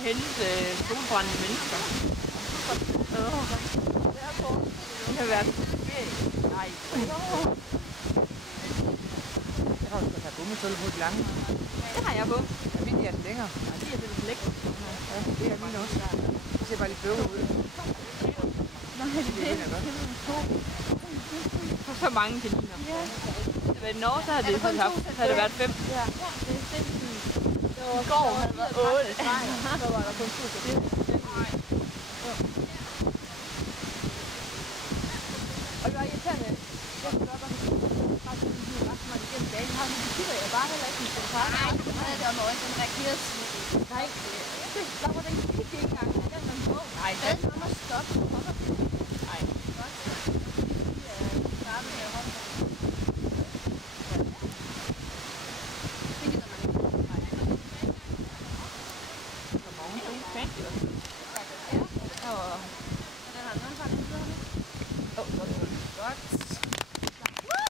og hente solbrændende mennesker. Det har været nej. Jeg har også have gummistøvler på de lange. Det har jeg på. Ja, mine er længere. Nej, de er lidt lækre. Ja, det er mine også. Det ser bare lidt bøvet ud. Nej, det er for så mange kaniner. Ja. Men i Norge så har det haft, så har det været 5. Ja, det er sindssygt. I går havde det været 8. Så var der kun 2 til det. Og det var irriterende. Jeg kunne godt bare sådan en ret meget igennem dagen. Nu kigger jeg bare heller ikke, hvis det er Nej, det havde det om også den reagerede sådan. Nej, der var den kigge ikke engang. Den var på. Nej, Hvad kommer stop? nej.